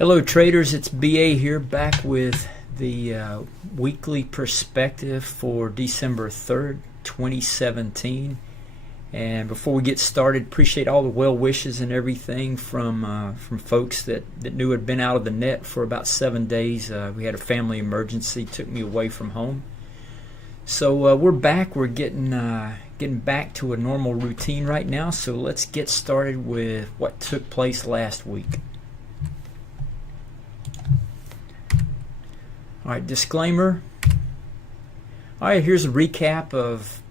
Hello traders, it's BA here, back with the weekly perspective for December 3rd, 2017. And before we get started, appreciate all the well wishes and everything from folks that knew had been out of the net for about 7 days. We had a family emergency, took me away from home. So we're back. We're getting back to a normal routine right now. So let's get started with what took place last week. All right, disclaimer. All right, here's a recap of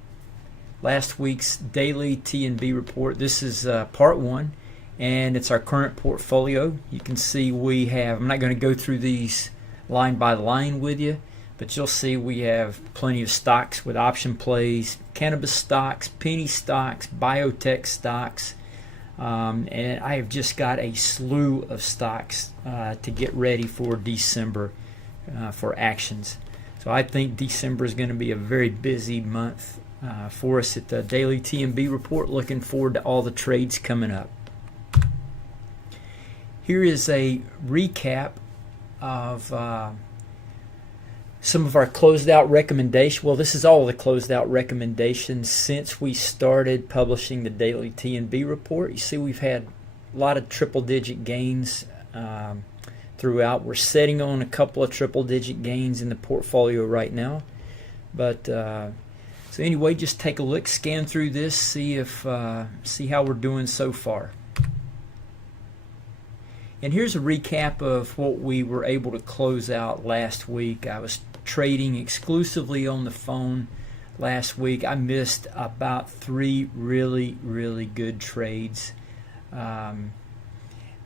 last week's daily T&B report. This is part one, and it's our current portfolio. You can see we have, I'm not going to go through these line by line with you, but you'll see we have plenty of stocks with option plays, cannabis stocks, penny stocks, biotech stocks, and I have just got a slew of stocks to get ready for December. For actions. So I think December is going to be a very busy month for us at the Daily T&B Report. Looking forward to all the trades coming up. Here is a recap of some of our closed out recommendations. Well, this is all the closed out recommendations since we started publishing the Daily T&B Report. You see we've had a lot of triple digit gains throughout. We're setting on a couple of triple digit gains in the portfolio right now, but so anyway, just take a look, scan through this, see how we're doing so far. And here's a recap of what we were able to close out last week. I was trading exclusively on the phone last week. I missed about 3 really good trades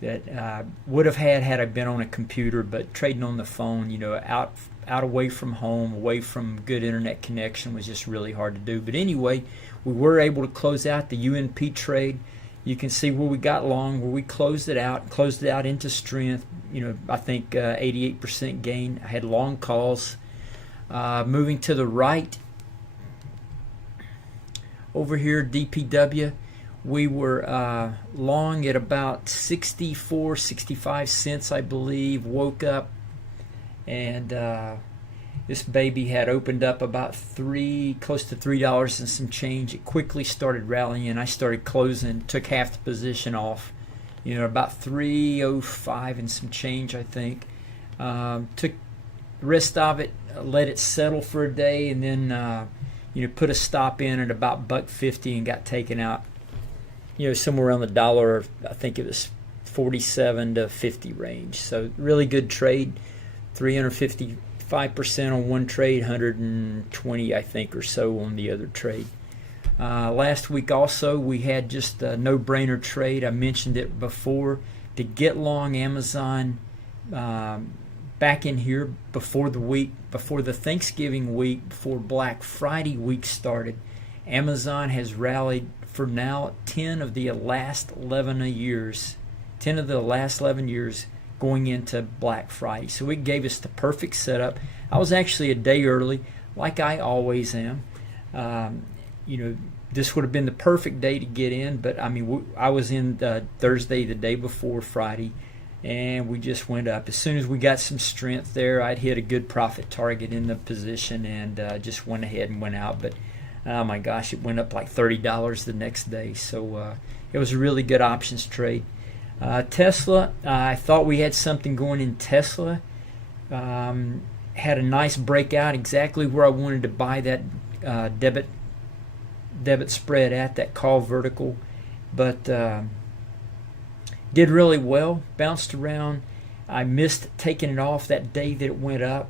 that would have had I been on a computer, but trading on the phone, you know, out away from home, away from good internet connection, was just really hard to do. But anyway, we were able to close out the UNP trade. You can see where we got long, where we closed it out into strength. You know, I think 88% gain. I had long calls. Moving to the right, over here, DPW. We were long at about 65 cents, I believe. Woke up, and this baby had opened up about close to $3 and some change. It quickly started rallying, and I started closing, took half the position off. You know, about 305 and some change, I think. Took the rest of it, let it settle for a day, and then put a stop in at about $1.50 and got taken out. You know, somewhere around the dollar, I think it was 47 to 50 range. So really good trade, 355% on one trade, 120 I think or so on the other trade. Last week also we had just a no-brainer trade. I mentioned it before, to get long Amazon back in here before the Thanksgiving week, before Black Friday week started. Amazon has rallied for now 10 of the last 11 years going into Black Friday. So it gave us the perfect setup. I was actually a day early, like I always am. This would have been the perfect day to get in, but I mean, I was in Thursday, the day before Friday, and we just went up. As soon as we got some strength there, I'd hit a good profit target in the position and just went ahead and went out. But oh my gosh, it went up like $30 the next day. So it was a really good options trade. Tesla, I thought we had something going in Tesla. Had a nice breakout exactly where I wanted to buy that debit spread at, that call vertical. But did really well, bounced around. I missed taking it off that day that it went up.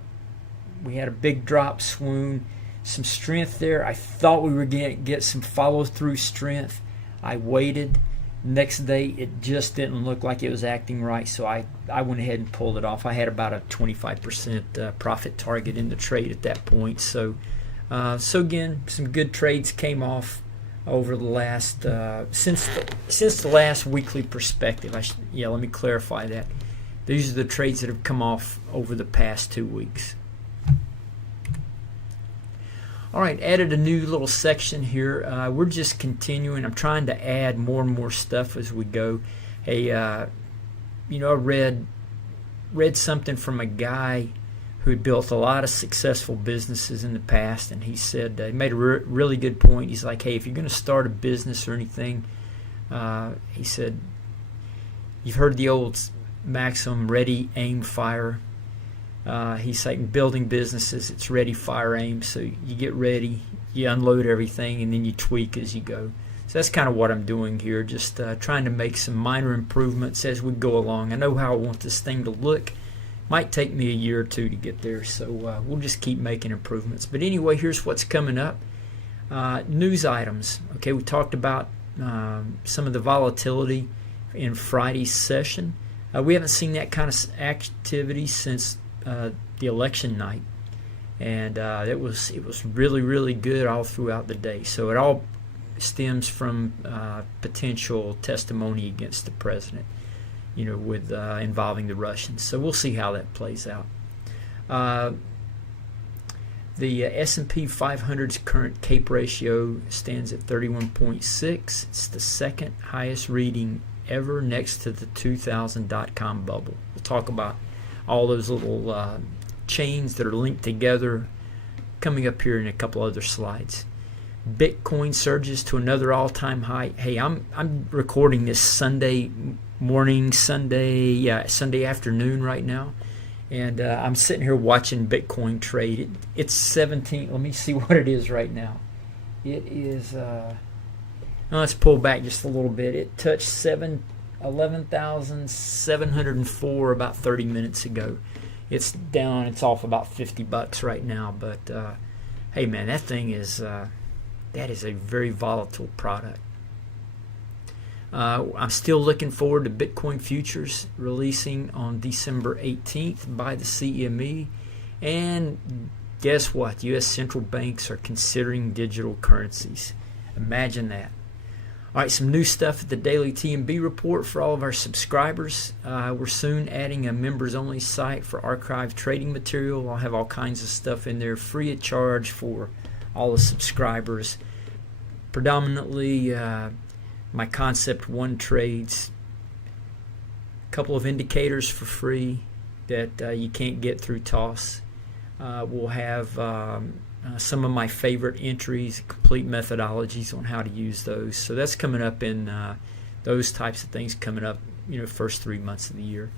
We had a big drop, swoon. Some strength there. I thought we were going to get some follow-through strength. I waited. Next day, it just didn't look like it was acting right, so I went ahead and pulled it off. I had about a 25% profit target in the trade at that point. So again, some good trades came off over the last since the last weekly perspective. Let me clarify that. These are the trades that have come off over the past 2 weeks. All right, added a new little section here. We're just continuing. I'm trying to add more and more stuff as we go. Hey, I read read something from a guy who had built a lot of successful businesses in the past, and he said he made a really good point. He's like, hey, if you're going to start a business or anything, he said, you've heard the old maxim, ready, aim, fire. He's like, building businesses, it's ready, fire, aim. So you get ready, you unload everything, and then you tweak as you go. So that's kind of what I'm doing here, just trying to make some minor improvements as we go along. I know how I want this thing to look. Might take me a year or two to get there, so we'll just keep making improvements. But anyway, here's what's coming up. News items. Okay, we talked about some of the volatility in Friday's session. We haven't seen that kind of activity since the election night, and it was really, really good all throughout the day. So it all stems from potential testimony against the president, with involving the Russians. So we'll see how that plays out. The S&P 500's current CAPE ratio stands at 31.6. It's the second highest reading ever, next to the 2000 dot-com bubble. We'll talk about all those little chains that are linked together coming up here in a couple other slides. Bitcoin surges to another all-time high. Hey, I'm recording this Sunday morning, Sunday afternoon right now, and I'm sitting here watching Bitcoin trade. It's 17. Let me see what it is right now. It is. Let's pull back just a little bit. It touched 11,704 about 30 minutes ago. It's down. It's off about $50 right now. But hey, man, that thing is. That is a very volatile product. I'm still looking forward to Bitcoin futures releasing on December 18th by the CME. And guess what? U.S. central banks are considering digital currencies. Imagine that. All right, some new stuff at the Daily TMB report for all of our subscribers. We're soon adding a members-only site for archived trading material. I'll have all kinds of stuff in there free of charge for all the subscribers. Predominantly my Concept 1 trades, a couple of indicators for free that you can't get through TOS. We'll have some of my favorite entries, complete methodologies on how to use those. So that's coming up in those types of things coming up, first 3 months of the year.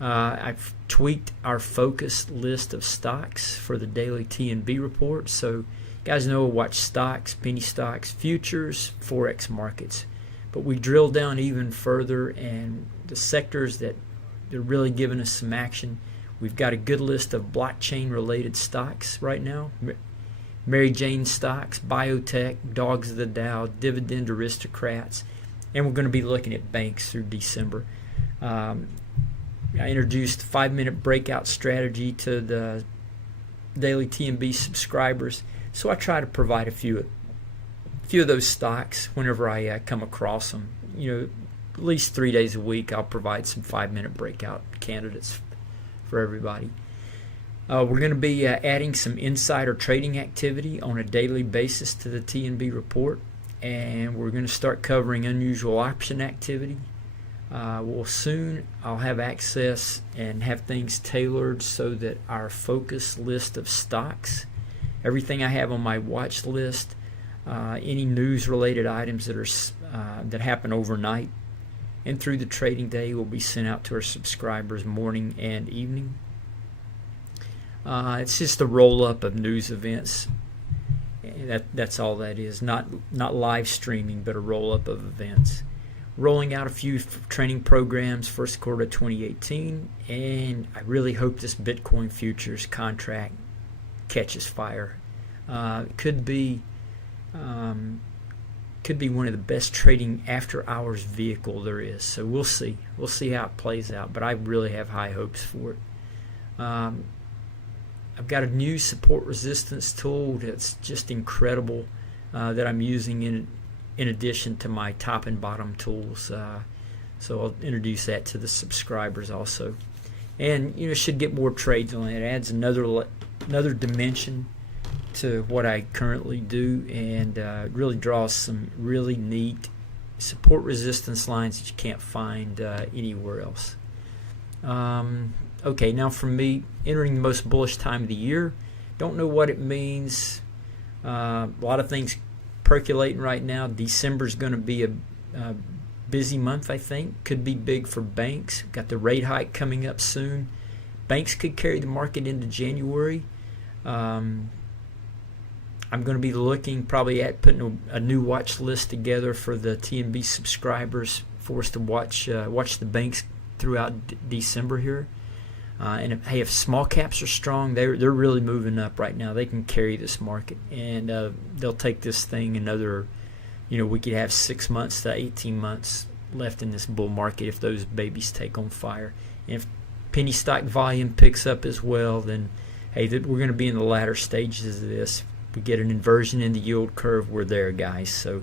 I've tweaked our focus list of stocks for the Daily TNB report. So you guys know I watch stocks, penny stocks, futures, Forex markets. But we drill down even further, and the sectors that they're really giving us some action. We've got a good list of blockchain-related stocks right now. Mary Jane stocks, biotech, dogs of the Dow, dividend aristocrats, and we're going to be looking at banks through December. I introduced 5-minute breakout strategy to the Daily TMB subscribers, so I try to provide a few of those stocks whenever I come across them. At least 3 days a week I'll provide some 5-minute breakout candidates for everybody. We're going to be adding some insider trading activity on a daily basis to the TNB report, and we're going to start covering unusual option activity. I'll have access and have things tailored so that our focus list of stocks, everything I have on my watch list, any news related items that happen overnight and through the trading day will be sent out to our subscribers morning and evening. It's just a roll-up of news events. That's all that is. Not live streaming, but a roll-up of events. Rolling out a few training programs first quarter 2018, and I really hope this Bitcoin futures contract catches fire. It could be one of the best trading after-hours vehicle there is. So we'll see. We'll see how it plays out, but I really have high hopes for it. I've got a new support resistance tool that's just incredible that I'm using in addition to my top and bottom tools. So I'll introduce that to the subscribers also. And should get more trades on it. It adds another dimension to what I currently do, and really draws some really neat support resistance lines that you can't find anywhere else. Okay, now for me, entering the most bullish time of the year. Don't know what it means. A lot of things percolating right now. December's going to be a busy month, I think. Could be big for banks. Got the rate hike coming up soon. Banks could carry the market into January. I'm going to be looking probably at putting a new watch list together for the TNB subscribers for us to watch the banks throughout December here. And if small caps are strong, they're really moving up right now. They can carry this market, and they'll take this thing another. We could have 6 months to 18 months left in this bull market if those babies take on fire. And if penny stock volume picks up as well, then hey, we're going to be in the latter stages of this. If we get an inversion in the yield curve, we're there, guys. So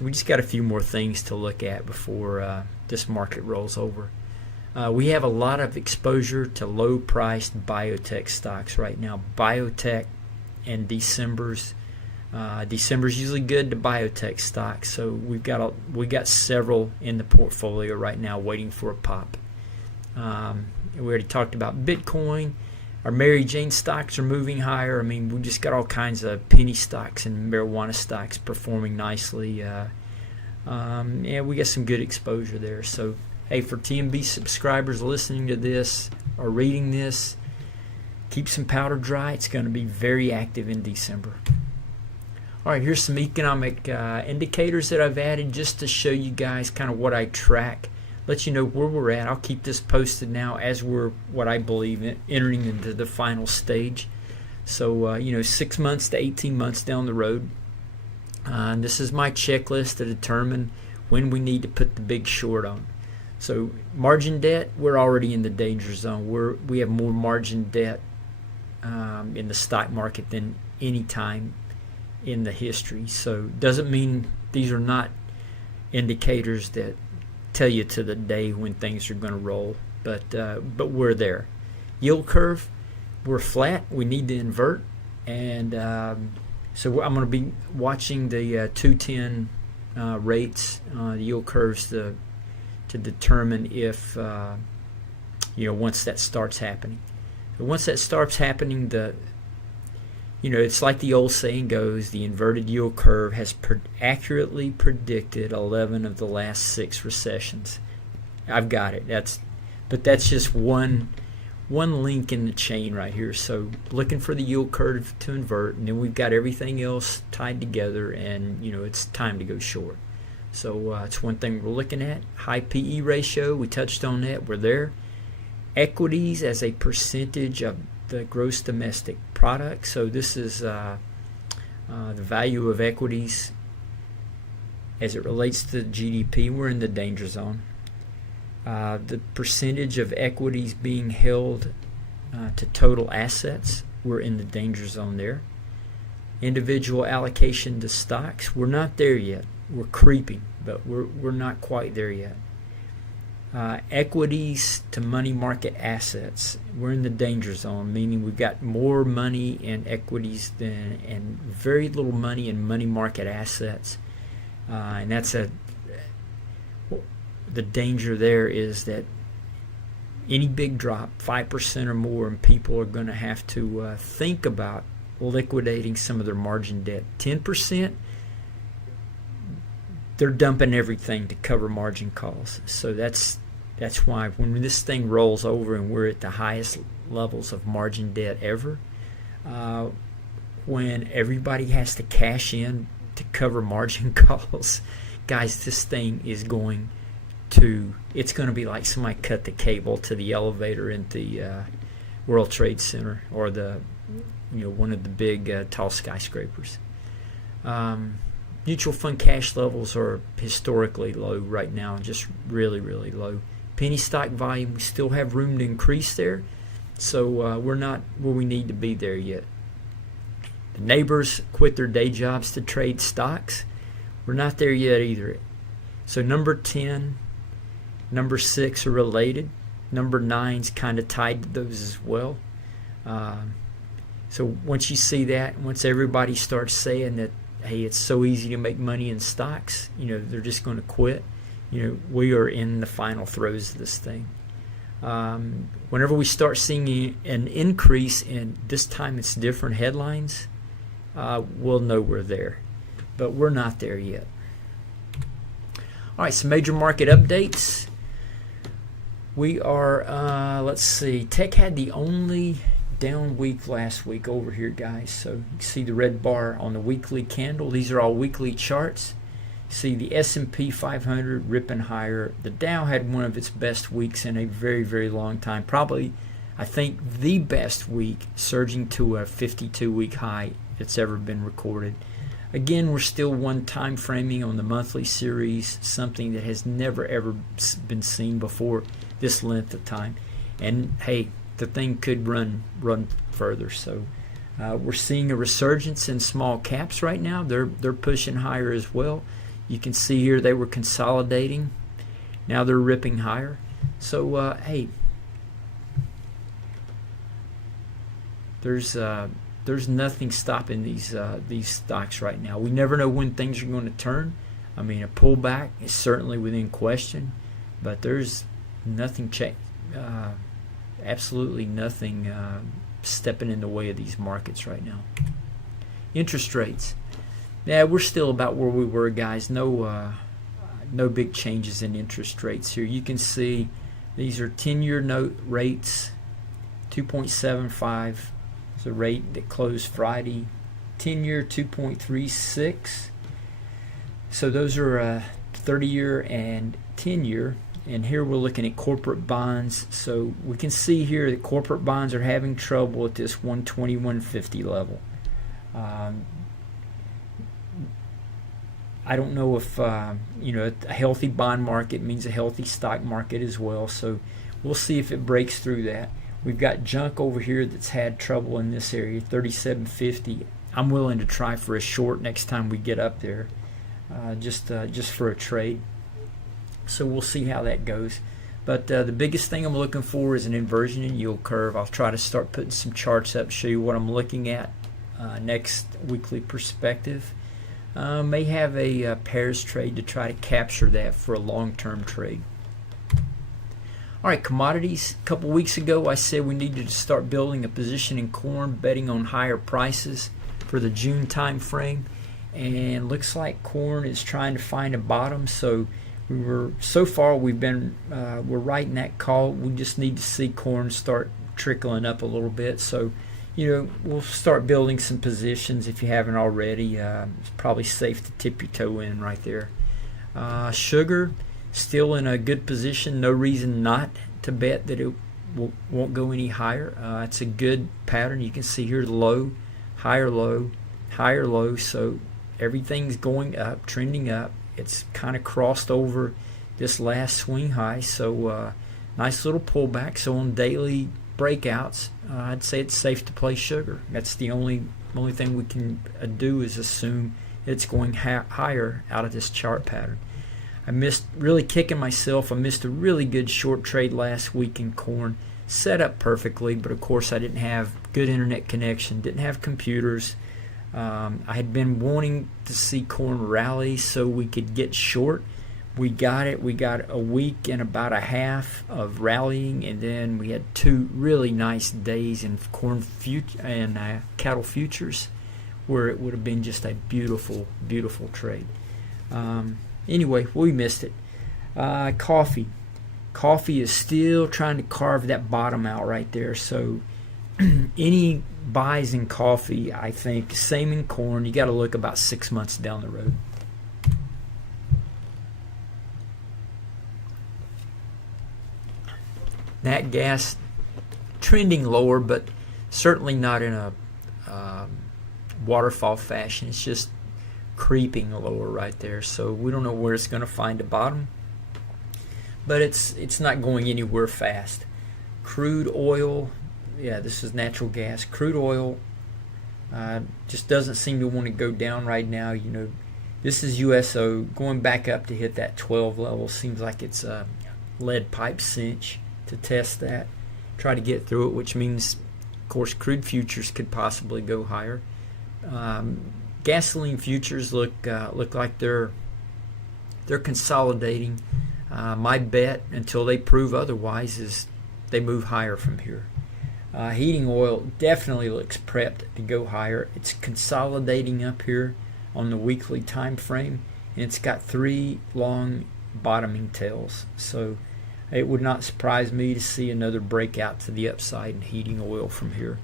we just got a few more things to look at before this market rolls over. We have a lot of exposure to low-priced biotech stocks right now. Biotech and December's usually good to biotech stocks, so we got several in the portfolio right now waiting for a pop. We already talked about Bitcoin. Our Mary Jane stocks are moving higher. I mean, we just got all kinds of penny stocks and marijuana stocks performing nicely. We got some good exposure there. So, hey, for TNB subscribers listening to this or reading this, keep some powder dry. It's going to be very active in December. All right, here's some economic indicators that I've added just to show you guys kind of what I track. Let you know where we're at. I'll keep this posted now as we're, what I believe, entering into the final stage. So, 6 months to 18 months down the road. And this is my checklist to determine when we need to put the big short on. So margin debt, we're already in the danger zone. We have more margin debt in the stock market than any time in the history. So doesn't mean these are not indicators that tell you to the day when things are going to roll, but we're there. Yield curve, we're flat. We need to invert, and so I'm going to be watching the 210 rates, the yield curves to determine if once that starts happening. So once that starts happening, it's like the old saying goes, the inverted yield curve has accurately predicted 11 of the last 6 recessions. I've got it. That's just one link in the chain right here. So looking for the yield curve to invert, and then we've got everything else tied together, and it's time to go short. So it's one thing we're looking at. High PE ratio, we touched on that. We're there. Equities as a percentage of the gross domestic product. So this is the value of equities as it relates to GDP. We're in the danger zone. The percentage of equities being held to total assets, we're in the danger zone there. Individual allocation to stocks, we're not there yet. We're creeping, but we're not quite there yet. Equities to money market assets, we're in the danger zone, meaning we've got more money in equities and very little money in money market assets, and that's the danger there is that any big drop, 5% or more, and people are going to have to think about liquidating some of their margin debt. 10%, they're dumping everything to cover margin calls. So that's why when this thing rolls over and we're at the highest levels of margin debt ever, when everybody has to cash in to cover margin calls, guys, this thing is going to be like somebody cut the cable to the elevator in the World Trade Center or one of the big tall skyscrapers. Mutual fund cash levels are historically low right now, just really, really low. Penny stock volume, we still have room to increase there, so we're not where we need to be there yet. The neighbors quit their day jobs to trade stocks. We're not there yet either. So number 10, number 6 are related. Number 9's kind of tied to those as well. So once you see that, once everybody starts saying that, hey, it's so easy to make money in stocks, they're just going to quit. We are in the final throes of this thing. Whenever we start seeing an increase, and this time it's different headlines, we'll know we're there. But we're not there yet. All right, some major market updates. We are, let's see, tech had the only down week last week over here, guys. So you can see the red bar on the weekly candle. These are all weekly charts. See the S&P 500 ripping higher. The Dow had one of its best weeks in a very, very long time. Probably, I think, the best week, surging to a 52-week high that's ever been recorded. Again, we're still one time framing on the monthly series, something that has never, ever been seen before this length of time. And, hey, the thing could run further. So we're seeing a resurgence in small caps right now. They're pushing higher as well. You can see here they were consolidating. Now they're ripping higher. So, hey, there's nothing stopping these stocks right now. We never know when things are going to turn. I mean, a pullback is certainly within question, but there's nothing absolutely nothing stepping in the way of these markets right now. Interest rates. Yeah, we're still about where we were, guys. No big changes in interest rates here. You can see these are 10-year note rates, 2.75 is the rate that closed Friday. 10-year 2.36. So those are 30-year and 10-year. And here we're looking at corporate bonds. So we can see here that corporate bonds are having trouble at this 120-150 level. I don't know if a healthy bond market means a healthy stock market as well. So we'll see if it breaks through that. We've got junk over here that's had trouble in this area, 37.50. I'm willing to try for a short next time we get up there, just for a trade. So we'll see how that goes. But the biggest thing I'm looking for is an inversion in yield curve. I'll try to start putting some charts up, show you what I'm looking at next weekly perspective. May have a pairs trade to try to capture that for a long-term trade. All right, commodities. A couple weeks ago, I said we needed to start building a position in corn, betting on higher prices for the June time frame. And looks like corn is trying to find a bottom. So we've been we're right in that call. We just need to see corn start trickling up a little bit. So, we'll start building some positions if you haven't already. It's probably safe to tip your toe in right there. Sugar, still in a good position. No reason not to bet that it won't go any higher. It's a good pattern. You can see here low, higher low, higher low. So everything's going up, trending up. It's kind of crossed over this last swing high. So nice little pullback. So on daily breakouts, I'd say it's safe to play sugar. That's the only thing we can do is assume it's going higher out of this chart pattern. I missed a really good short trade last week in corn. Set up perfectly, but of course I didn't have good internet connection, didn't have computers. I had been wanting to see corn rally so we could get short. We got it. We got a week and about a half of rallying, and then we had 2 really nice days in corn and cattle futures, where it would have been just a beautiful, beautiful trade. Anyway, we missed it. Coffee is still trying to carve that bottom out right there. So any buys in coffee, I think, same in corn. You got to look about 6 months down the road. Nat gas trending lower, but certainly not in a waterfall fashion. It's just creeping lower right there. So we don't know where it's going to find a bottom, but it's not going anywhere fast. Crude oil, yeah, this is natural gas. Crude oil just doesn't seem to want to go down right now. This is USO going back up to hit that 12 level. Seems like it's a lead pipe cinch to test that, try to get through it, which means, of course, crude futures could possibly go higher. Gasoline futures look like they're consolidating. My bet, until they prove otherwise, is they move higher from here. Heating oil definitely looks prepped to go higher. It's consolidating up here on the weekly time frame, and it's got 3 long bottoming tails. So it would not surprise me to see another breakout to the upside in heating oil from here.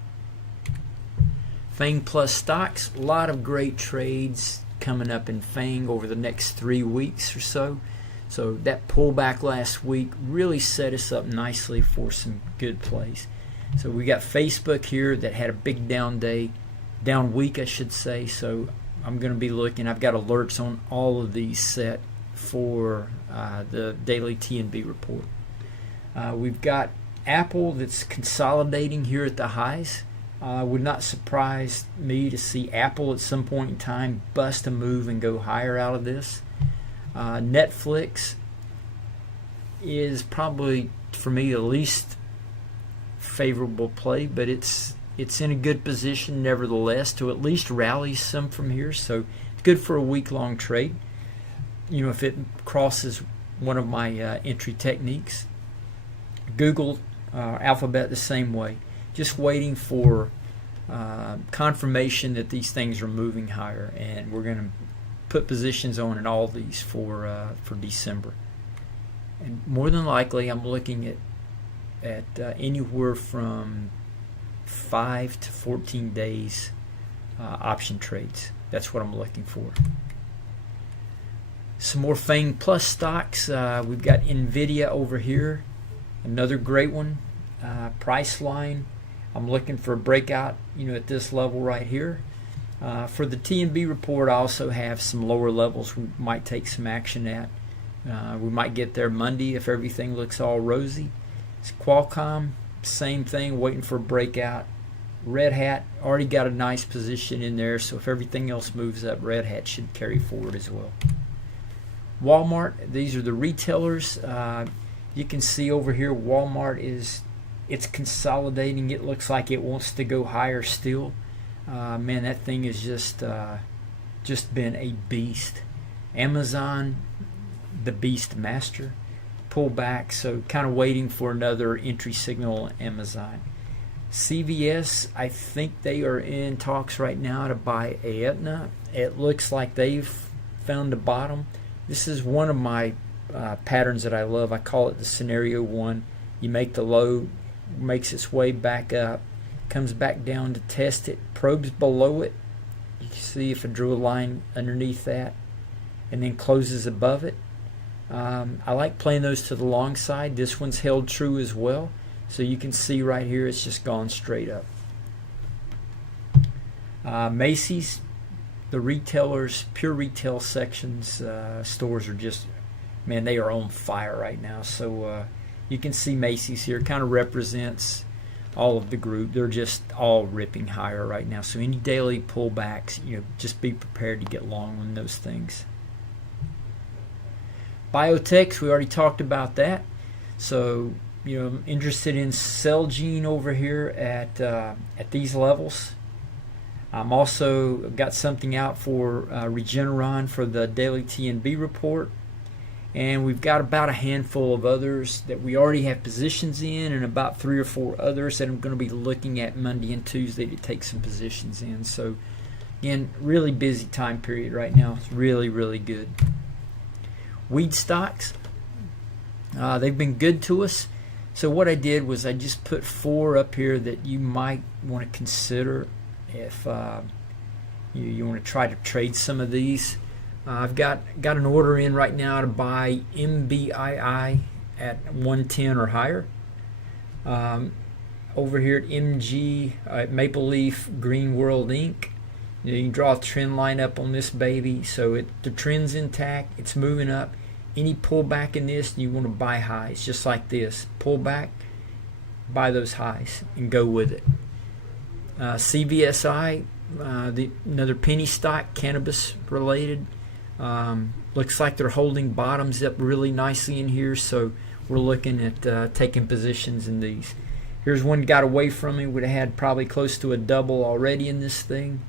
FANG Plus stocks, a lot of great trades coming up in FANG over the next 3 weeks or so. So that pullback last week really set us up nicely for some good plays. So we got Facebook here that had a big down week, I should say. So I'm going to be looking. I've got alerts on all of these set for the daily TNB report. We've got Apple that's consolidating here at the highs. Would not surprise me to see Apple at some point in time bust a move and go higher out of this. Netflix is probably, for me, the least favorable play, but it's in a good position nevertheless to at least rally some from here. So it's good for a week-long trade. You know, if it crosses one of my entry techniques. Google, Alphabet the same way. Just waiting for confirmation that these things are moving higher, and we're going to put positions on in all these for December. And more than likely, I'm looking at anywhere from 5 to 14 days option trades. That's what I'm looking for. Some more FANG Plus stocks. We've got NVDA over here, another great one. Priceline, I'm looking for a breakout, at this level right here. For the TNB report, I also have some lower levels we might take some action at. We might get there Monday if everything looks all rosy. It's Qualcomm, same thing, waiting for a breakout. Red Hat, already got a nice position in there, so if everything else moves up, Red Hat should carry forward as well. Walmart, these are the retailers. You can see over here Walmart it's consolidating. It looks like it wants to go higher still. Man, that thing has just been a beast. Amazon, the beast master, pull back, so kind of waiting for another entry signal on Amazon. CVS, I think they are in talks right now to buy Aetna. It looks like they've found the bottom. This is one of my patterns that I love. I call it the scenario one. You make the low, makes its way back up, comes back down to test it, probes below it. You can see if I drew a line underneath that, and then closes above it. I like playing those to the long side. This one's held true as well. So you can see right here it's just gone straight up. Macy's, the retailers, pure retail sections, stores are just, man, they are on fire right now. So you can see Macy's here kind of represents all of the group. They're just all ripping higher right now. So any daily pullbacks, just be prepared to get long on those things. Biotechs, we already talked about that. So I'm interested in Celgene over here at these levels. I'm also got something out for Regeneron for the daily TNB report. And we've got about a handful of others that we already have positions in, and about 3 or 4 others that I'm going to be looking at Monday and Tuesday to take some positions in. So, again, really busy time period right now. It's really, really good. Weed stocks, they've been good to us. So what I did was I just put 4 up here that you might want to consider if you want to try to trade some of these. I've got an order in right now to buy MBII at 110 or higher. Over here at MG, Maple Leaf Green World Inc. You can draw a trend line up on this baby. So the trend's intact. It's moving up. Any pullback in this, you want to buy highs, just like this. Pull back, buy those highs, and go with it. CVSI, another penny stock, cannabis related. Looks like they're holding bottoms up really nicely in here, so we're looking at taking positions in these. Here's one got away from me. Would have had probably close to a double already in this thing.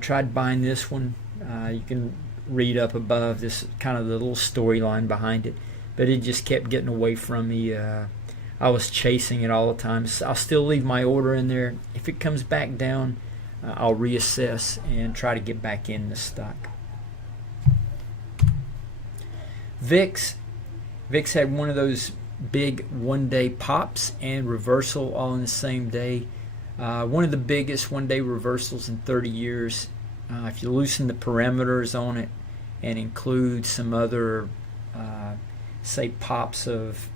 Tried buying this one. You can read up above this kind of the little storyline behind it, but it just kept getting away from me. I was chasing it all the time. So I'll still leave my order in there. If it comes back down, I'll reassess and try to get back in the stock. VIX had one of those big one-day pops and reversal all in the same day. One of the biggest one-day reversals in 30 years. If you loosen the parameters on it and include some other, say, pops of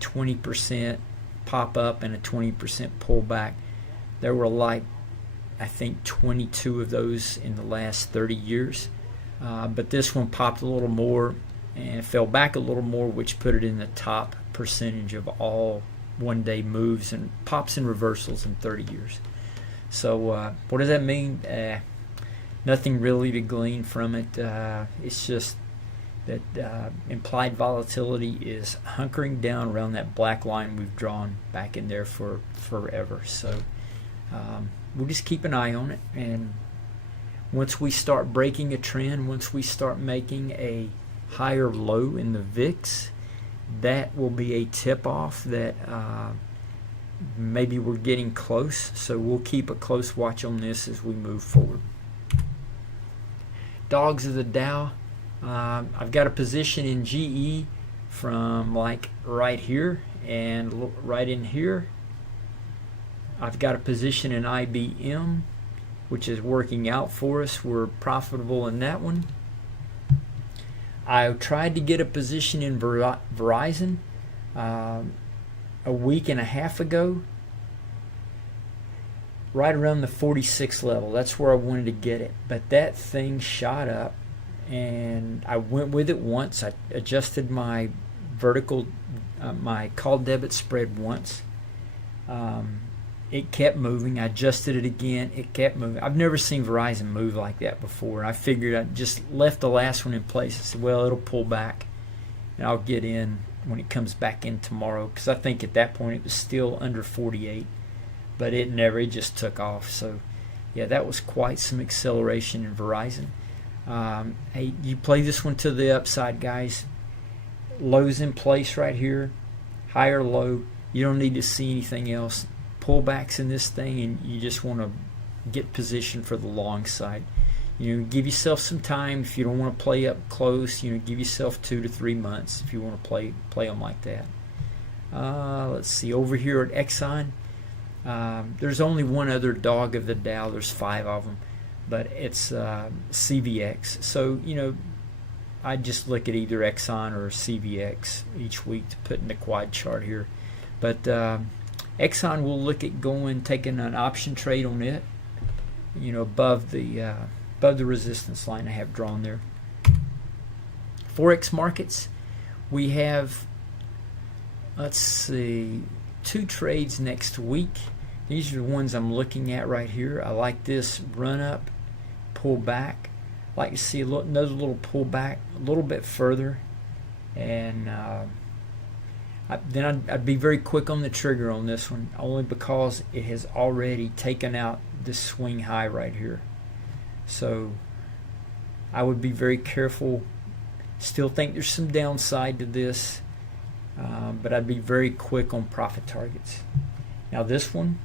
20% pop up and a 20% pullback, there were like, I think, 22 of those in the last 30 years. But this one popped a little more and fell back a little more, which put it in the top percentage of all one-day moves and pops and reversals in 30 years. So what does that mean? Nothing really to glean from it. It's just that implied volatility is hunkering down around that black line we've drawn back in there for forever. So we'll just keep an eye on it, and once we start breaking a trend, once we start making a higher low in the VIX, that will be a tip-off that maybe we're getting close. So we'll keep a close watch on this as we move forward. Dogs of the Dow. I've got a position in GE from like right here and right in here. I've got a position in IBM, which is working out for us. We're profitable in that one. I tried to get a position in Verizon a week and a half ago, right around the 46 level. That's where I wanted to get it. But that thing shot up, and I went with it once. I adjusted my vertical, my call debit spread once. It kept moving. I adjusted it again. It kept moving. I've never seen Verizon move like that before. I figured I just left the last one in place. I said, well, it'll pull back, and I'll get in when it comes back in tomorrow, because I think at that point it was still under 48, but it just took off. So, yeah, that was quite some acceleration in Verizon. Hey, you play this one to the upside, guys. Lows in place right here, higher low. You don't need to see anything else. Pullbacks in this thing, and you just want to get positioned for the long side. Give yourself some time. If you don't want to play up close, give yourself 2 to 3 months if you want to play them like that. Let's see, over here at Exxon, there's only one other dog of the Dow. There's 5 of them, but it's CVX. So I just look at either Exxon or CVX each week to put in the quad chart here. But Exxon will look at taking an option trade on it, above the resistance line I have drawn there. Forex markets, we have, let's see, 2 trades next week. These are the ones I'm looking at right here. I like this run up, pull back. I like to see another little pull back a little bit further, and then I'd be very quick on the trigger on this one, only because it has already taken out this swing high right here. So I would be very careful. Still think there's some downside to this, but I'd be very quick on profit targets. Now this one,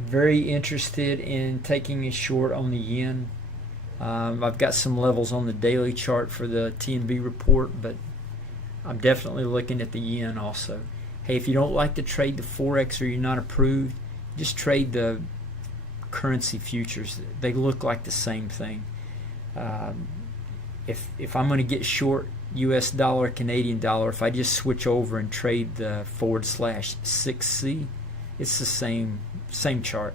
very interested in taking a short on the yen. I've got some levels on the daily chart for the TNB report, but I'm definitely looking at the yen also. Hey, if you don't like to trade the Forex or you're not approved, just trade the currency futures. They look like the same thing. If I'm going to get short US dollar, Canadian dollar, if I just switch over and trade the /6C, it's the same chart.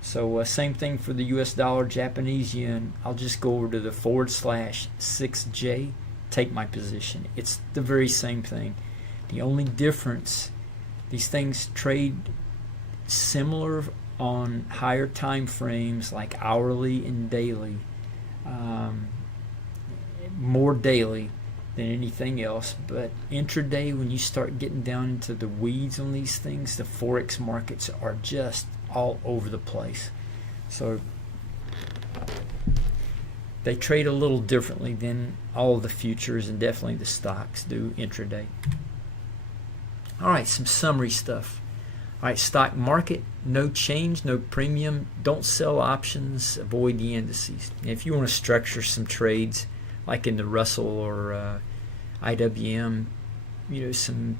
So same thing for the US dollar, Japanese yen. I'll just go over to the /6J, take my position. It's the very same thing. The only difference, these things trade similar on higher time frames like hourly and daily, more daily than anything else. But intraday, when you start getting down into the weeds on these things, the Forex markets are just all over the place. So they trade a little differently than all of the futures and definitely the stocks do intraday. All right, some summary stuff. All right, stock market, no change, no premium. Don't sell options. Avoid the indices. And if you want to structure some trades, like in the Russell or IWM, some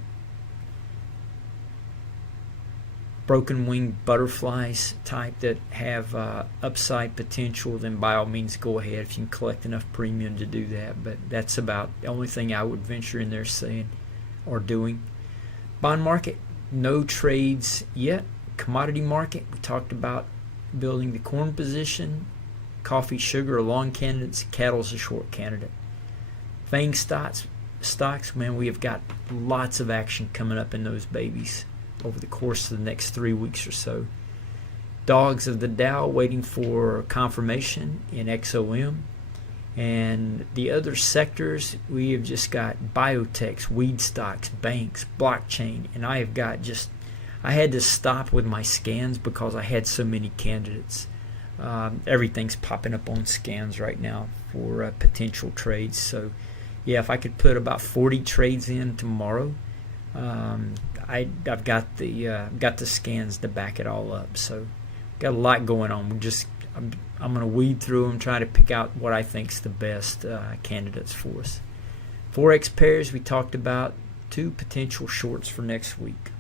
broken wing butterflies type that have upside potential, then by all means go ahead if you can collect enough premium to do that. But that's about the only thing I would venture in there saying or doing. Bond market, no trades yet. Commodity market, we talked about building the corn position. Coffee, sugar are long candidates. Cattle's a short candidate. FANG stocks, man, we have got lots of action coming up in those babies over the course of the next 3 weeks or so. Dogs of the Dow waiting for confirmation in XOM. And the other sectors, we have just got biotechs, weed stocks, banks, blockchain, and I had to stop with my scans because I had so many candidates. Everything's popping up on scans right now for potential trades. So yeah, if I could put about 40 trades in tomorrow, I've got the scans to back it all up. So got a lot going on. I'm going to weed through them, try to pick out what I think's the best candidates for us. Forex pairs, we talked about 2 potential shorts for next week.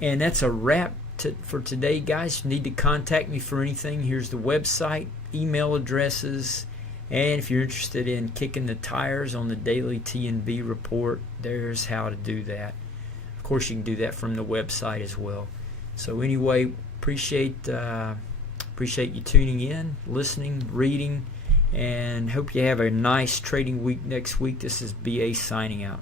And that's a wrap for today, guys. You need to contact me for anything. Here's the website, email addresses, and if you're interested in kicking the tires on the daily T&B report, there's how to do that. Of course, you can do that from the website as well. So anyway, appreciate you tuning in, listening, reading, and hope you have a nice trading week next week. This is BA signing out.